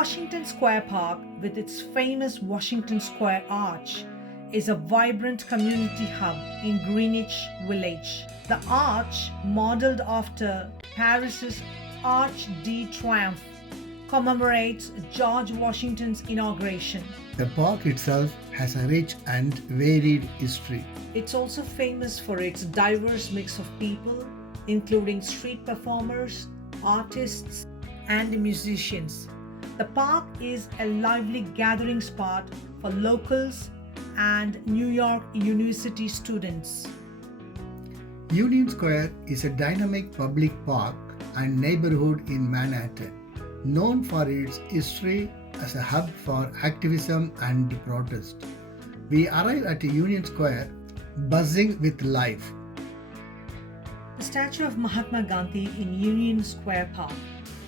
Washington Square Park, with its famous Washington Square Arch, is a vibrant community hub in Greenwich Village. The arch, modeled after Paris's Arch de Triomphe, commemorates George Washington's inauguration. The park itself has a rich and varied history. It's also famous for its diverse mix of people, including street performers, artists, and musicians. The park is a lively gathering spot for locals and New York University students. Union Square is a dynamic public park and neighborhood in Manhattan, known for its history as a hub for activism and protest. We arrive at Union Square buzzing with life. The statue of Mahatma Gandhi in Union Square Park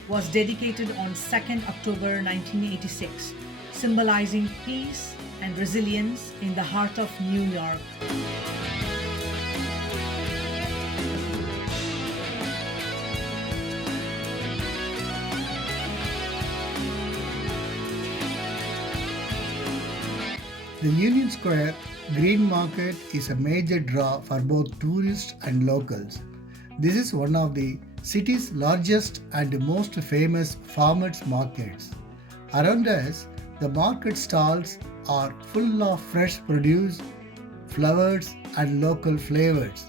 was dedicated on 2nd October 1986, symbolizing peace and resilience in the heart of New York. The Union Square Greenmarket is a major draw for both tourists and locals. This is one of the city's largest and most famous farmers' markets. Around us, the market stalls are full of fresh produce, flowers, and local flavors.